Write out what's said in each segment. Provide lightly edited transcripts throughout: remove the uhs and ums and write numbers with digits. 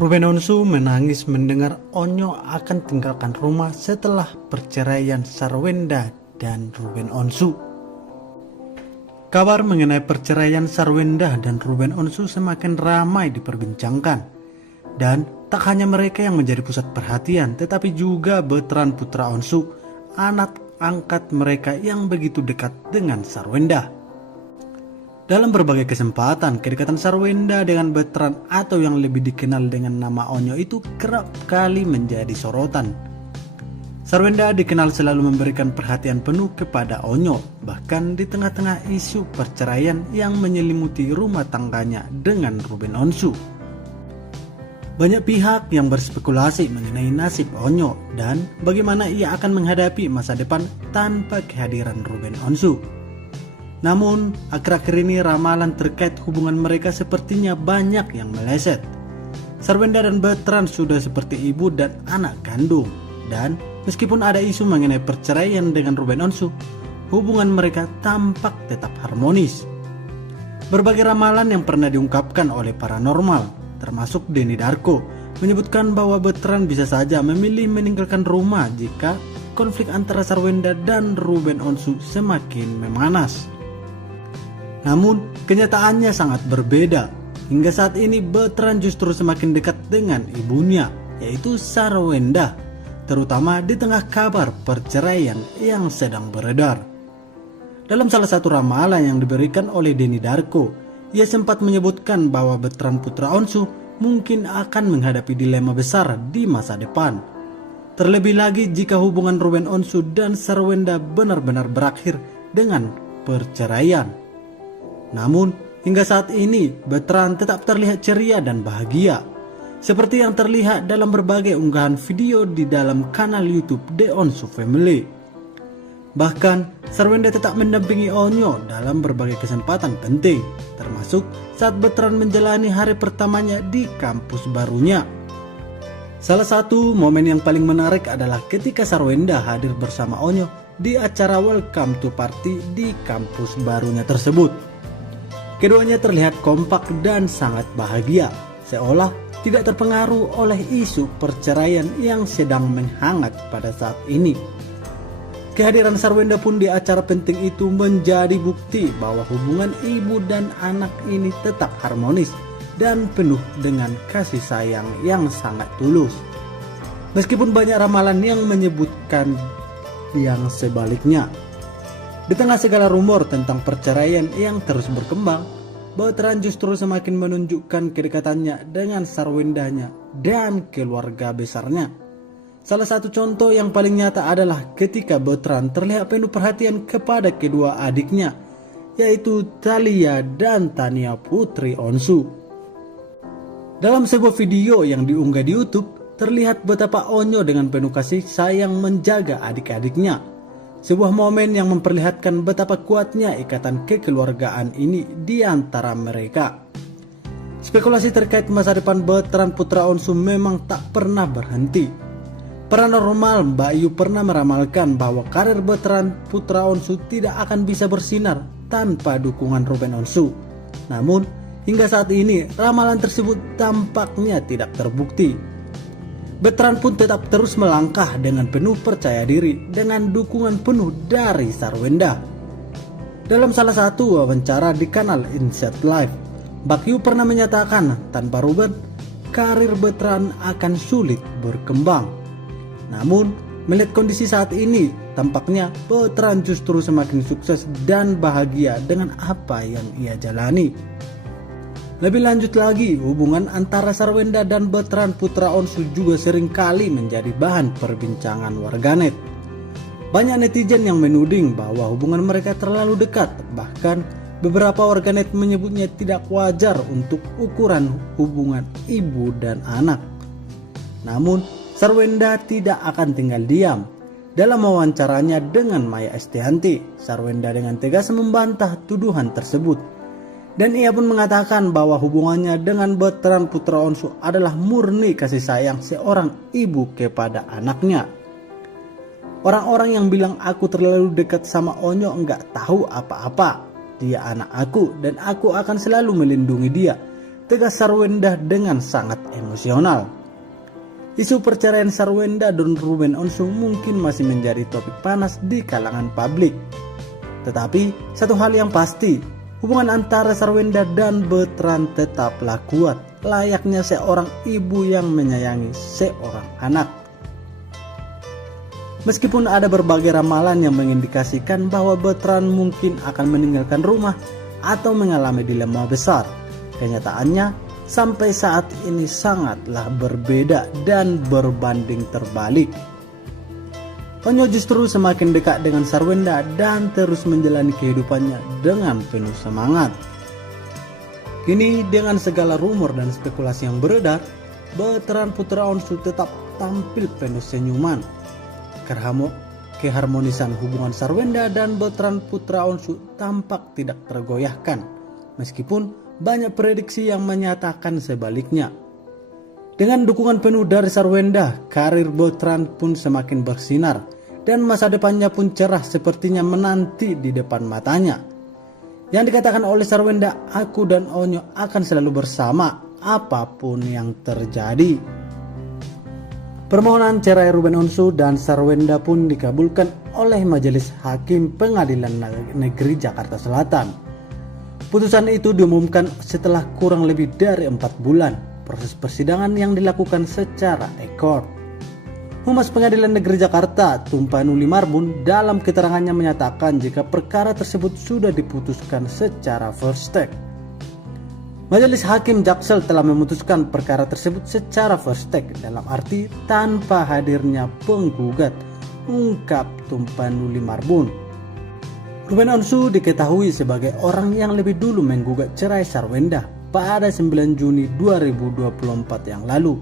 Ruben Onsu menangis mendengar Onyo akan tinggalkan rumah setelah perceraian Sarwenda dan Ruben Onsu. Kabar mengenai perceraian Sarwenda dan Ruben Onsu semakin ramai diperbincangkan. Dan tak hanya mereka yang menjadi pusat perhatian, tetapi juga Bertrand putra Onsu, anak angkat mereka yang begitu dekat dengan Sarwenda. Dalam berbagai kesempatan, kedekatan Sarwenda dengan Bertrand atau yang lebih dikenal dengan nama Onyo itu kerap kali menjadi sorotan. Sarwenda dikenal selalu memberikan perhatian penuh kepada Onyo, bahkan di tengah-tengah isu perceraian yang menyelimuti rumah tangganya dengan Ruben Onsu. Banyak pihak yang berspekulasi mengenai nasib Onyo dan bagaimana ia akan menghadapi masa depan tanpa kehadiran Ruben Onsu. Namun, akhir-akhir ini ramalan terkait hubungan mereka sepertinya banyak yang meleset. Sarwenda dan Bertrand sudah seperti ibu dan anak kandung. Dan meskipun ada isu mengenai perceraian dengan Ruben Onsu, hubungan mereka tampak tetap harmonis. Berbagai ramalan yang pernah diungkapkan oleh paranormal, termasuk Denny Darko, menyebutkan bahwa Bertrand bisa saja memilih meninggalkan rumah jika konflik antara Sarwenda dan Ruben Onsu semakin memanas. Namun, kenyataannya sangat berbeda. Hingga saat ini Bertrand justru semakin dekat dengan ibunya, yaitu Sarwenda, terutama di tengah kabar perceraian yang sedang beredar. Dalam salah satu ramalan yang diberikan oleh Denny Darko, ia sempat menyebutkan bahwa Bertrand putra Onsu mungkin akan menghadapi dilema besar di masa depan. Terlebih lagi jika hubungan Ruben Onsu dan Sarwenda benar-benar berakhir dengan perceraian. Namun, hingga saat ini Bertrand tetap terlihat ceria dan bahagia, seperti yang terlihat dalam berbagai unggahan video di dalam kanal YouTube The Onsu Family. Bahkan, Sarwenda tetap mendampingi Onyo dalam berbagai kesempatan penting, termasuk saat Bertrand menjalani hari pertamanya di kampus barunya. Salah satu momen yang paling menarik adalah ketika Sarwenda hadir bersama Onyo di acara Welcome to Party di kampus barunya tersebut. Keduanya terlihat kompak dan sangat bahagia, seolah tidak terpengaruh oleh isu perceraian yang sedang menghangat pada saat ini. Kehadiran Sarwenda pun di acara penting itu menjadi bukti bahwa hubungan ibu dan anak ini tetap harmonis dan penuh dengan kasih sayang yang sangat tulus. Meskipun banyak ramalan yang menyebutkan yang sebaliknya. Di tengah segala rumor tentang perceraian yang terus berkembang, Bertrand justru semakin menunjukkan kedekatannya dengan Sarwendanya dan keluarga besarnya. Salah satu contoh yang paling nyata adalah ketika Bertrand terlihat penuh perhatian kepada kedua adiknya, yaitu Thalia dan Tania putri Onsu. Dalam sebuah video yang diunggah di YouTube, terlihat betapa Onyo dengan penuh kasih sayang menjaga adik-adiknya. Sebuah momen yang memperlihatkan betapa kuatnya ikatan kekeluargaan ini di antara mereka. Spekulasi terkait masa depan Bertrand putra Onsu memang tak pernah berhenti. Paranormal Mbak Yu pernah meramalkan bahwa karir Bertrand putra Onsu tidak akan bisa bersinar tanpa dukungan Ruben Onsu. Namun, hingga saat ini ramalan tersebut tampaknya tidak terbukti. Bertrand pun tetap terus melangkah dengan penuh percaya diri dengan dukungan penuh dari Sarwenda. Dalam salah satu wawancara di kanal Insight Live, Mbak Yu pernah menyatakan tanpa Ruben, karir Bertrand akan sulit berkembang. Namun, melihat kondisi saat ini, tampaknya Bertrand justru semakin sukses dan bahagia dengan apa yang ia jalani. Lebih lanjut lagi, hubungan antara Sarwenda dan Bertrand putra Onsu juga sering kali menjadi bahan perbincangan warganet. Banyak netizen yang menuding bahwa hubungan mereka terlalu dekat, bahkan beberapa warganet menyebutnya tidak wajar untuk ukuran hubungan ibu dan anak. Namun, Sarwenda tidak akan tinggal diam. Dalam wawancaranya dengan Maya Estianty, Sarwenda dengan tegas membantah tuduhan tersebut. Dan ia pun mengatakan bahwa hubungannya dengan Bertrand putra Onsu adalah murni kasih sayang seorang ibu kepada anaknya. Orang-orang yang bilang aku terlalu dekat sama Onyo enggak tahu apa-apa. Dia anak aku dan aku akan selalu melindungi dia. tegas Sarwenda dengan sangat emosional. Isu perceraian Sarwenda dan Ruben Onsu mungkin masih menjadi topik panas di kalangan publik. Tetapi satu hal yang pasti, hubungan antara Sarwenda dan Bertrand tetaplah kuat, layaknya seorang ibu yang menyayangi seorang anak. Meskipun ada berbagai ramalan yang mengindikasikan bahwa Bertrand mungkin akan meninggalkan rumah atau mengalami dilema besar, kenyataannya sampai saat ini sangatlah berbeda dan berbanding terbalik. Onyo justru semakin dekat dengan Sarwenda dan terus menjalani kehidupannya dengan penuh semangat. Kini dengan segala rumor dan spekulasi yang beredar, Bertrand putra Onsu tetap tampil penuh senyuman. Keharmonisan hubungan Sarwenda dan Bertrand putra Onsu tampak tidak tergoyahkan, meskipun banyak prediksi yang menyatakan sebaliknya. Dengan dukungan penuh dari Sarwenda, karir Bertrand pun semakin bersinar dan masa depannya pun cerah sepertinya menanti di depan matanya. Yang dikatakan oleh Sarwenda, "Aku dan Onyo akan selalu bersama apapun yang terjadi." Permohonan cerai Ruben Onsu dan Sarwenda pun dikabulkan oleh Majelis Hakim Pengadilan Negeri Jakarta Selatan. Putusan itu diumumkan setelah kurang lebih dari 4 bulan proses persidangan yang dilakukan secara ekor. Humas Pengadilan Negeri Jakarta, Tumpanuli Marbun, dalam keterangannya menyatakan jika perkara tersebut sudah diputuskan secara first take. Majelis Hakim Jaksel telah memutuskan perkara tersebut secara first take, dalam arti tanpa hadirnya penggugat, ungkap Tumpanuli Marbun. Ruben Onsu diketahui sebagai orang yang lebih dulu menggugat cerai Sarwenda pada 9 Juni 2024 yang lalu.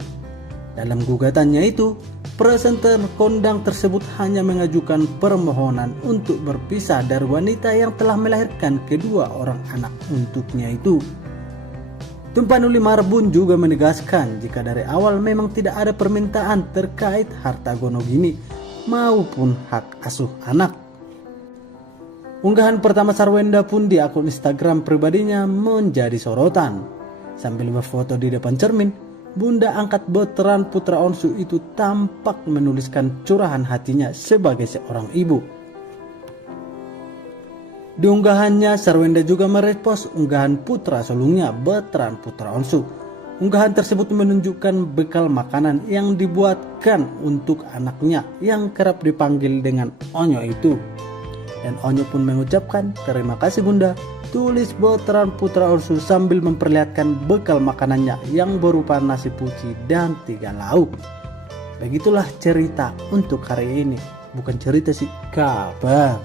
Dalam gugatannya itu, presenter kondang tersebut hanya mengajukan permohonan untuk berpisah dari wanita yang telah melahirkan kedua orang anak untuknya itu. Tumpanuli Marbun juga menegaskan jika dari awal memang tidak ada permintaan terkait harta gonogini maupun hak asuh anak. Unggahan pertama Sarwenda pun di akun Instagram pribadinya menjadi sorotan. Sambil berfoto di depan cermin, bunda angkat Bertrand putra Onsu itu tampak menuliskan curahan hatinya sebagai seorang ibu. Di unggahannya, Sarwenda juga merepost unggahan putra sulungnya Bertrand putra Onsu. Unggahan tersebut menunjukkan bekal makanan yang dibuatkan untuk anaknya yang kerap dipanggil dengan Onyo itu. Dan Onyo pun mengucapkan, "Terima kasih bunda," tulis Bertrand putra Onsu sambil memperlihatkan bekal makanannya yang berupa nasi putih dan 3 lauk. Begitulah cerita untuk hari ini. Bukan cerita sih, kabar.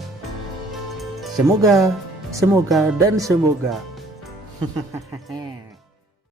Semoga.